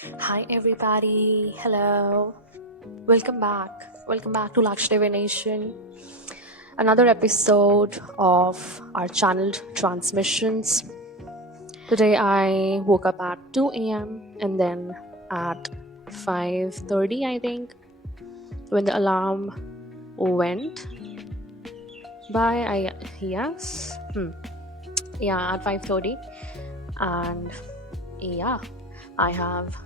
Hi everybody. Hello. Welcome back. Welcome back to Lakshdevi Nation. Another episode of our channeled transmissions. Today I woke up at 2 a.m. and then at 5:30 I think when the alarm went by I yes. Yeah, at 5:30 and yeah, I have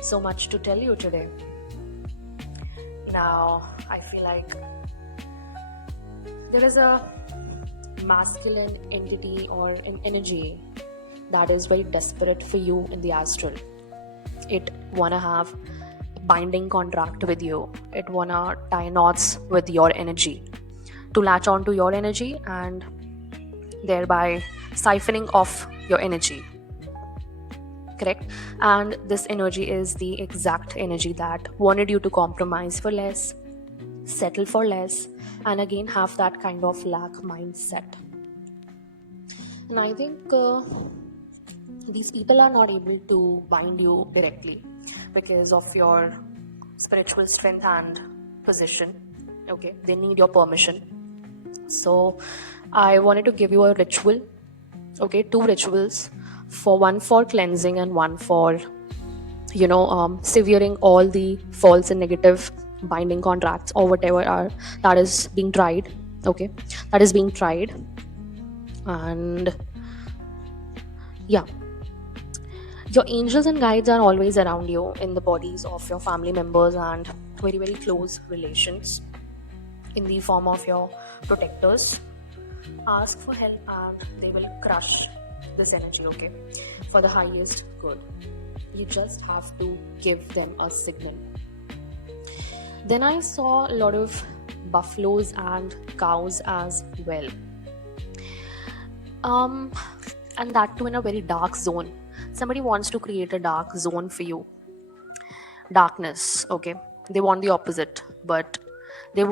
so much to tell you today. Now, I feel like there is a masculine entity or an energy that is very desperate for you in the astral. It wanna have a binding contract with you. It wanna tie knots with your energy to latch on to your energy and thereby siphoning off your energy. Correct? And this energy is the exact energy that wanted you to compromise for less, settle for less, and again have that kind of lack mindset. And I think these people are not able to bind you directly because of your spiritual strength and position. Okay, they need your permission. So I wanted to give you a ritual. Okay, two rituals, for one for cleansing and one for severing all the false and negative binding contracts or whatever are that is being tried. Okay, that is being tried. And yeah, your angels and guides are always around you in the bodies of your family members and very very close relations in the form of your protectors. Ask for help and they will crush this energy, okay, for the highest good. You just have to give them a signal. Then I saw a lot of buffaloes and cows as well. And that too in a very dark zone. Somebody wants to create a dark zone for you. Darkness, okay? They want the opposite, but they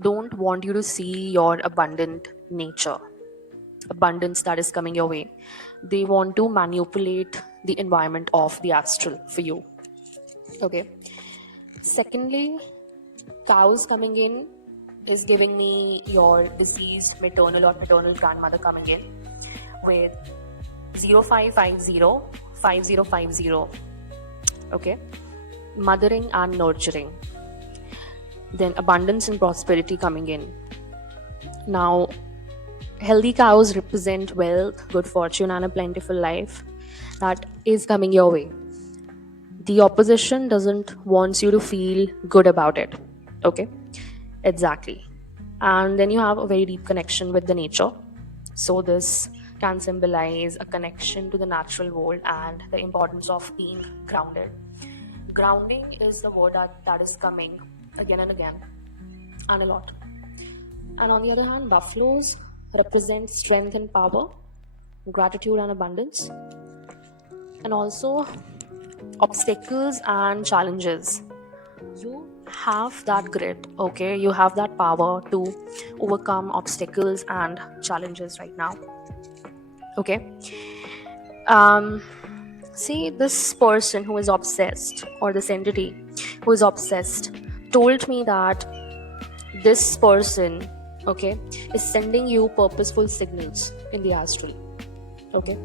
don't want you to see your abundant nature, abundance that is coming your way. They want to manipulate the environment of the astral for you, okay? Secondly, cows coming in is giving me your deceased maternal or paternal grandmother coming in with 0550 okay, mothering and nurturing. Then abundance and prosperity coming in. Now, healthy cows represent wealth, good fortune, and a plentiful life that is coming your way. The opposition doesn't want you to feel good about it, okay? Exactly. And then you have a very deep connection with the nature. So this can symbolize a connection to the natural world and the importance of being grounded. Grounding is the word that is coming again and again, and a lot. And on the other hand, buffaloes represent strength and power, gratitude and abundance, and also obstacles and challenges. You have that grit, okay? You have that power to overcome obstacles and challenges right now, okay? Um, See, this person who is obsessed, or this entity who is obsessed, told me that this person, okay, is sending you purposeful signals in the astral, okay?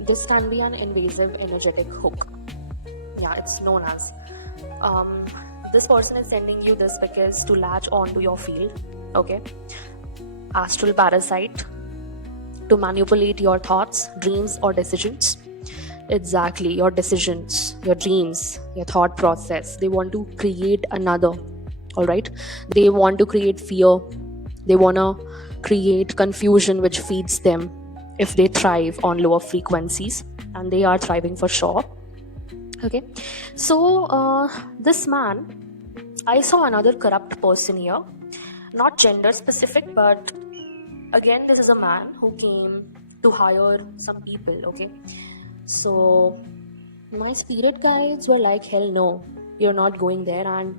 This can be an invasive energetic hook. Yeah, it's known as. This person is sending you this because to latch on to your field, okay? Astral parasite, to manipulate your thoughts, dreams, or decisions. Exactly, your decisions, your dreams, your thought process. They want to create another, all right? They want to create fear. They want to create confusion, which feeds them if they thrive on lower frequencies, and they are thriving for sure. Okay, so this man, I saw another corrupt person here, not gender specific, but again, this is a man who came to hire some people, okay? So my spirit guides were like, hell no, you're not going there. And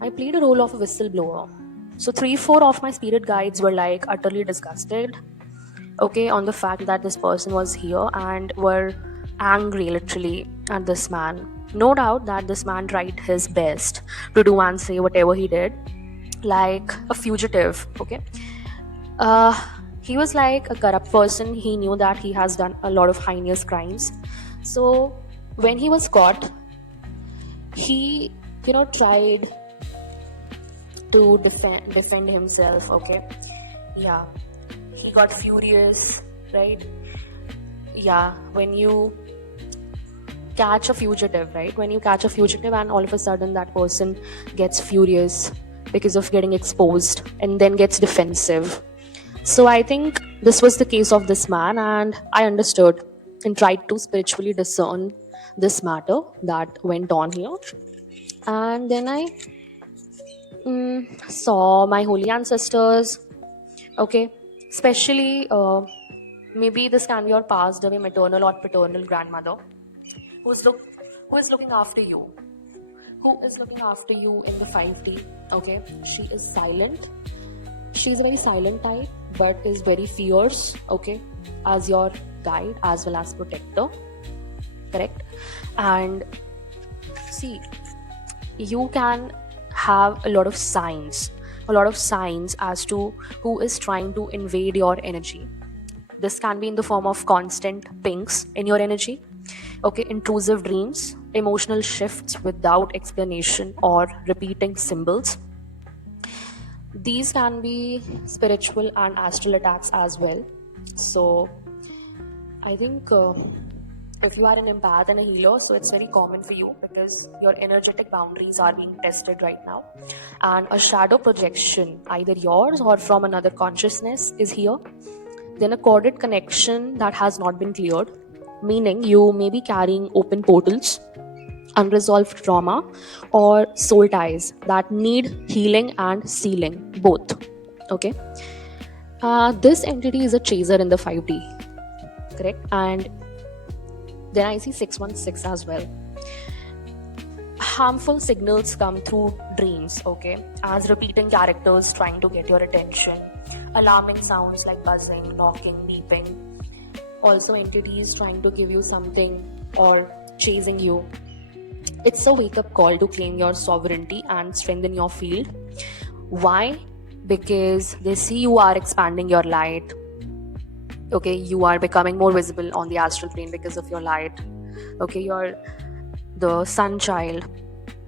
I played a role of a whistleblower. So 3-4 of my spirit guides were like utterly disgusted, okay, on the fact that this person was here and were angry literally at this man. No doubt that this man tried his best to do and say whatever he did, like a fugitive, okay? Uh, he was like a corrupt person. He knew that he has done a lot of heinous crimes. So when he was caught, he, tried to defend himself, okay? Yeah, he got furious, right? Yeah, when you catch a fugitive, right? When you catch a fugitive and all of a sudden that person gets furious because of getting exposed and then gets defensive. So I think this was the case of this man, and I understood and tried to spiritually discern this matter that went on here. And then I saw my holy ancestors, okay? Especially, maybe this can be your past away maternal or paternal grandmother who's look who is looking after you, in the 5D, okay? She is silent. She's a very silent type, but is very fierce, okay? As your guide as well as protector, correct? And see, you can have a lot of signs as to who is trying to invade your energy. This can be in the form of constant pings in your energy, okay? Intrusive dreams, emotional shifts without explanation, or repeating symbols. These can be spiritual and astral attacks as well. So I think, if you are an empath and a healer, so it's very common for you because your energetic boundaries are being tested right now, and a shadow projection, either yours or from another consciousness, is here. Then a corded connection that has not been cleared, meaning you may be carrying open portals, unresolved trauma, or soul ties that need healing and sealing, both, okay? This entity is a chaser in the 5D, correct? And then I see 616 as well. Harmful signals come through dreams, okay? As repeating characters trying to get your attention, alarming sounds like buzzing, knocking, beeping. Also, entities trying to give you something or chasing you. It's a wake up call to claim your sovereignty and strengthen your field. Why? Because they see you are expanding your light. Okay, you are becoming more visible on the astral plane because of your light. Okay, you're the sun child,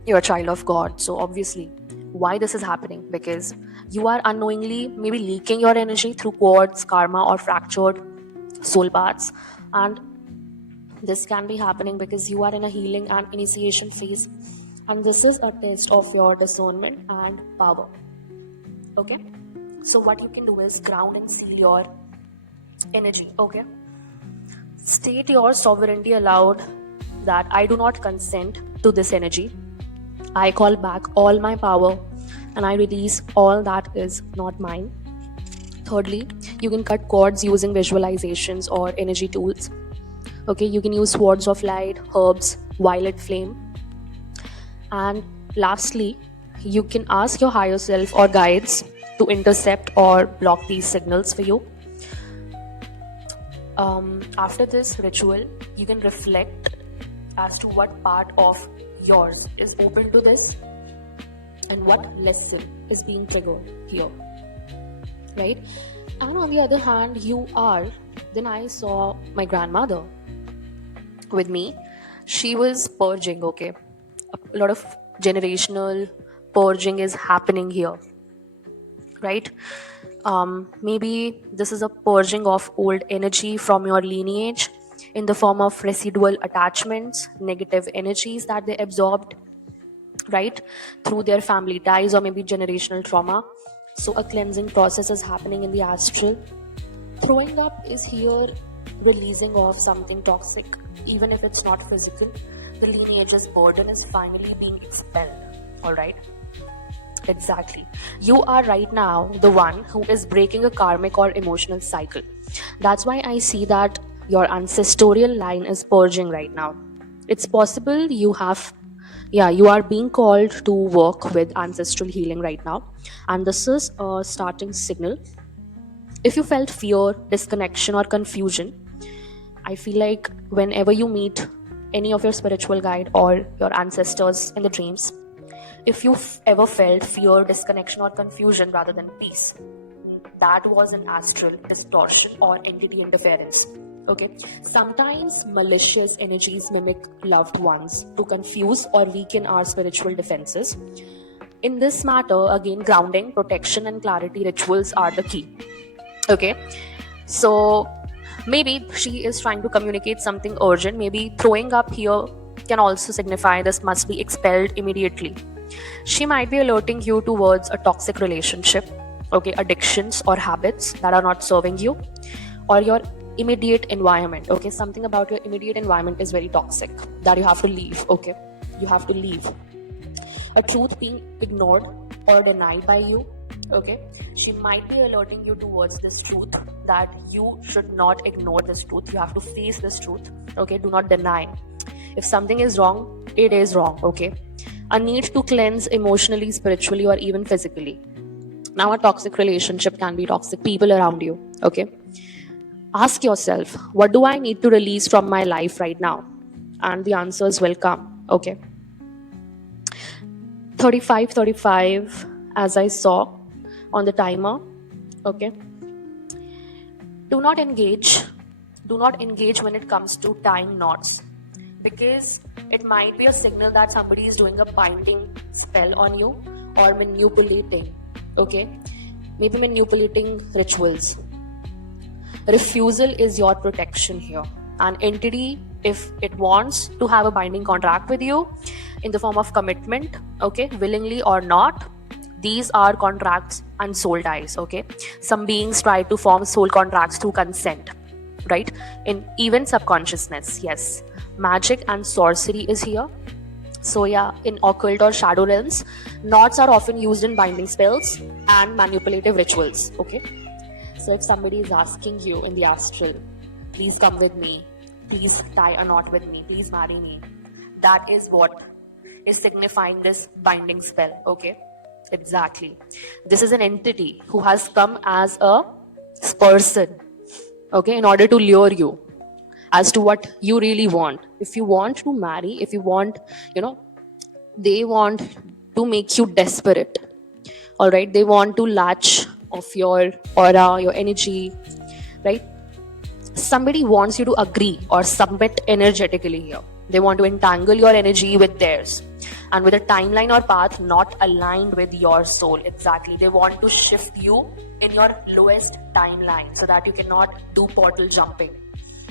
you're a child of God. So, obviously, why this is happening? Because you are unknowingly maybe leaking your energy through cords, karma, or fractured soul paths. And this can be happening because you are in a healing and initiation phase, and this is a test of your discernment and power, okay? So what you can do is ground and seal your energy, okay? State your sovereignty aloud, that I do not consent to this energy. I call back all my power and I release all that is not mine. Thirdly, you can cut cords using visualizations or energy tools. Okay, you can use swords of light, herbs, violet flame. And lastly, you can ask your higher self or guides to intercept or block these signals for you. After this ritual, you can reflect as to what part of yours is open to this and what lesson is being triggered here, right? And on the other hand, then I saw my grandmother with me. She was purging, okay? A lot of generational purging is happening here, right? Maybe this is a purging of old energy from your lineage in the form of residual attachments, negative energies that they absorbed, right, through their family ties or maybe generational trauma. So a cleansing process is happening in the astral. Throwing up is here, releasing of something toxic, even if it's not physical. The lineage's burden is finally being expelled, all right? Exactly. You are right now the one who is breaking a karmic or emotional cycle. That's why I see that your ancestral line is purging right now. It's possible you are being called to work with ancestral healing right now. And this is a starting signal. If you felt fear, disconnection, or confusion, I feel like whenever you meet any of your spiritual guide or your ancestors in the dreams, if you've ever felt fear, disconnection, or confusion rather than peace, that was an astral distortion or entity interference. Okay, sometimes malicious energies mimic loved ones to confuse or weaken our spiritual defenses. In this matter, again, grounding, protection, and clarity rituals are the key. Okay, so maybe she is trying to communicate something urgent. Maybe throwing up here can also signify this must be expelled immediately. She might be alerting you towards a toxic relationship, okay, addictions or habits that are not serving you, or your immediate environment. Okay, something about your immediate environment is very toxic that you have to leave. Okay, you have to leave. A truth being ignored or denied by you. Okay, she might be alerting you towards this truth that you should not ignore this truth. You have to face this truth. Okay, do not deny. If something is wrong, it is wrong. Okay, a need to cleanse emotionally, spiritually, or even physically. Now, a toxic relationship can be toxic people around you. Okay, ask yourself, what do I need to release from my life right now? And the answers will come. Okay, 35 as I saw on the timer. Okay, do not engage when it comes to tying knots, because it might be a signal that somebody is doing a binding spell on you or manipulating. Okay, maybe manipulating rituals. Refusal is your protection here. An entity, if it wants to have a binding contract with you in the form of commitment, okay, willingly or not, these are contracts and soul ties. Okay, some beings try to form soul contracts through consent, right? In even subconsciousness. Yes, magic and sorcery is here. So yeah, in occult or shadow realms, knots are often used in binding spells and manipulative rituals. Okay, so if somebody is asking you in the astral, please come with me, please tie a knot with me, please marry me, that is what is signifying this binding spell. Okay, exactly. This is an entity who has come as a person, okay, in order to lure you as to what you really want. If you want to marry, if you want, they want to make you desperate. All right, they want to latch off your aura, your energy, right? Somebody wants you to agree or submit energetically here. They want to entangle your energy with theirs and with a timeline or path not aligned with your soul. Exactly. They want to shift you in your lowest timeline so that you cannot do portal jumping.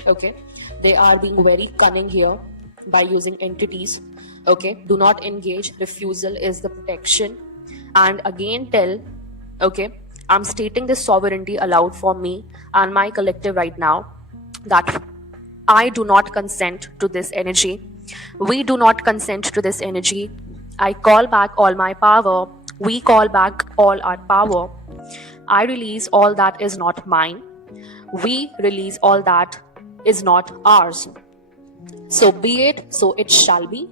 Okay, they are being very cunning here by using entities. Okay, do not engage. Refusal is the protection. And again, okay, I'm stating this sovereignty aloud for me and my collective right now, that I do not consent to this energy. We do not consent to this energy. I call back all my power. We call back all our power. I release all that is not mine. We release all that is not ours. So be it, so it shall be.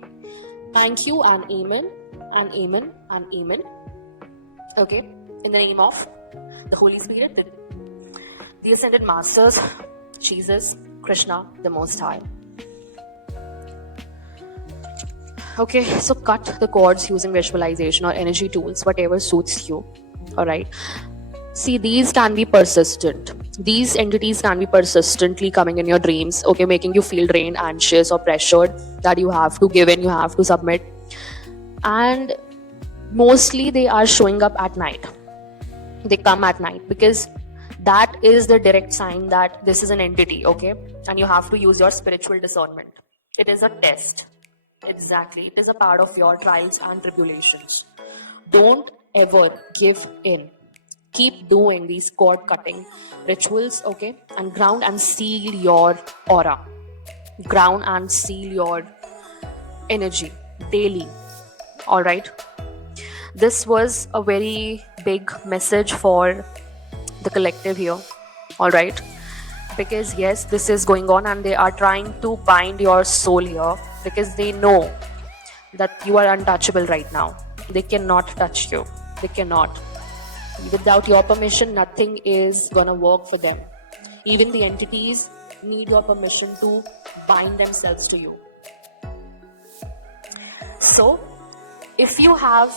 Thank you, and amen, and amen, and amen. Okay, in the name of the Holy Spirit, the Ascended Masters, Jesus, Krishna, the Most High. Okay, so cut the cords using visualization or energy tools, whatever suits you. All right. See, these can be persistent. These entities can be persistently coming in your dreams, okay, making you feel drained, anxious, or pressured that you have to give in, you have to submit. And mostly they are showing up at night. They come at night because that is the direct sign that this is an entity, okay? And you have to use your spiritual discernment. It is a test. Exactly. It is a part of your trials and tribulations. Don't ever give in. Keep doing these cord cutting rituals, okay? And ground and seal your aura. Ground and seal your energy daily. All right? This was a very big message for the collective here. All right? Because yes, this is going on and they are trying to bind your soul here because they know that you are untouchable right now. They cannot touch you. They cannot. Without your permission, nothing is gonna work for them. Even the entities, need your permission to bind themselves to you. So if you have,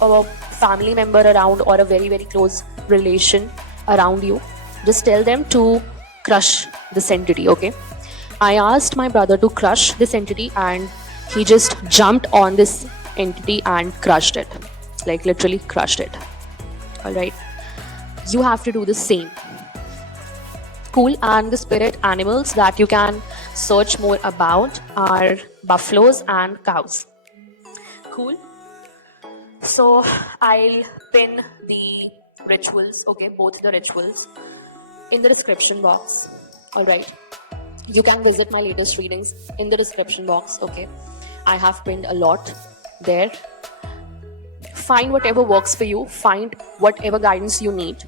a family member around or a very, very close relation around you, just tell them to crush this entity, okay? I asked my brother to crush this entity and he just jumped on this entity and crushed it. Like literally crushed it. Alright? You have to do the same. Cool. And the spirit animals that you can search more about are buffaloes and cows. Cool. So I'll pin the rituals, okay, both the rituals in the description box. Alright. You can visit my latest readings in the description box, okay. I have pinned a lot there. Find whatever works for you. Find whatever guidance you need.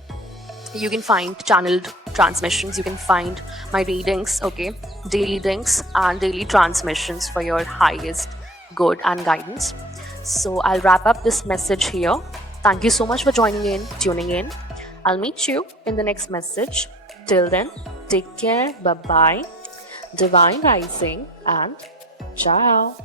You can find channeled transmissions. You can find my readings, okay, daily readings and daily transmissions for your highest good and guidance. So I'll wrap up this message here. Thank you so much for joining in, tuning in. I'll meet you in the next message. Till then, take care. Bye-bye. Divine rising and ciao.